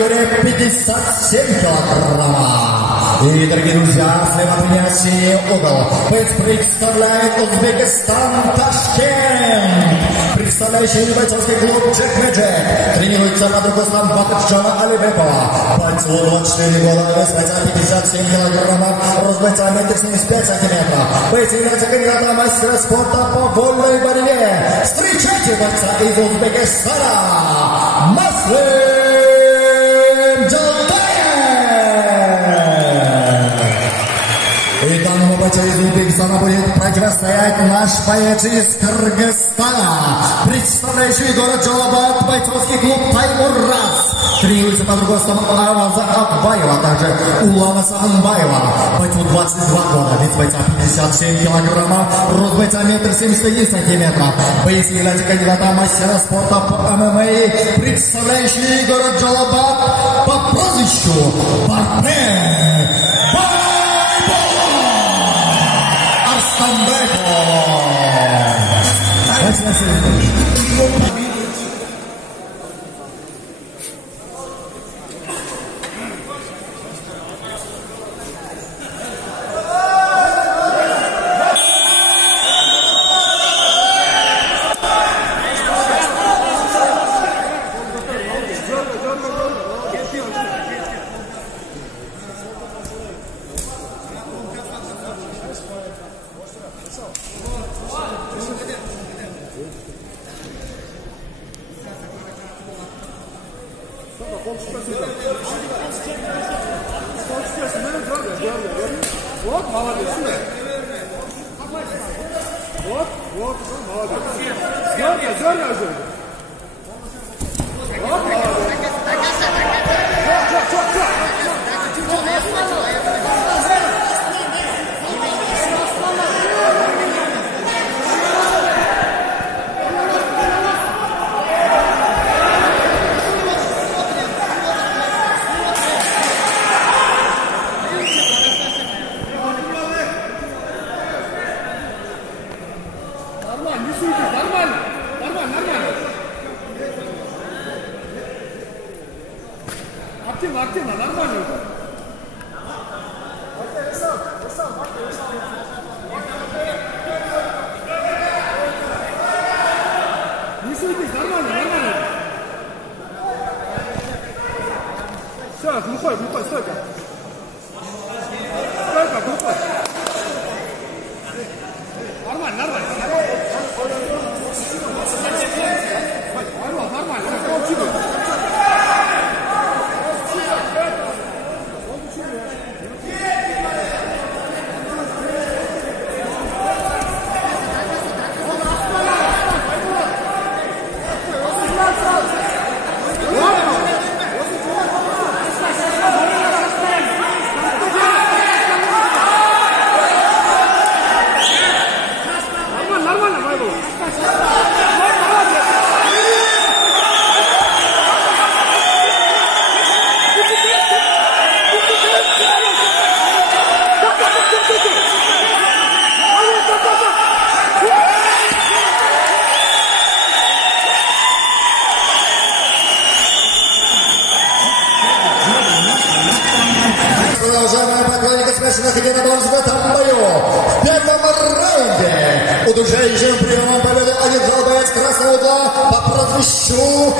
категория 57 килограммов. И, дорогие друзья, слева от меня синий угол. Представляет Узбекистан, Ташкент. Представляющий бойцовский клуб Джек Мэджик. Тренируется по другой стороне Бахаджана Алибекова. Бойцу 24 года, вес бойца 57 килограммов, рост бойца 1,75 сантиметров. Бойцы являются кандидатом мастера спорта по вольной борьбе. Встречайте бойца из Узбекистана, Маслим Джалдаев. И данному бойцу из Узбекистана будет противостоять наш боец из Кыргызстана, представляющий город Джалабад, бойцовский клуб Таймурраз. Тренируется по другой стороне Аваза Акбаева, а также Улана Саанбаева. Бойцу 22 года, вес бойца 57 килограммов, рост бойца 1,71 сантиметра. Боец является кандидатом мастера спорта по ММА, представляющий город Джалабад по прозвищу Партнер Арстанбеков. Вот, молодец, сюда. Вот, молодец. Дергай уже. Вот, молодец. Активно, нормально. Не суетись, нормально. Все, глухой, стойка. Глухой. Нормально. Нормально, молчи. Продолжаем поклонники смешанных единоборств в этом бою. В первом раунде удушающим приемом победы одержал боец красного угла по прозвищу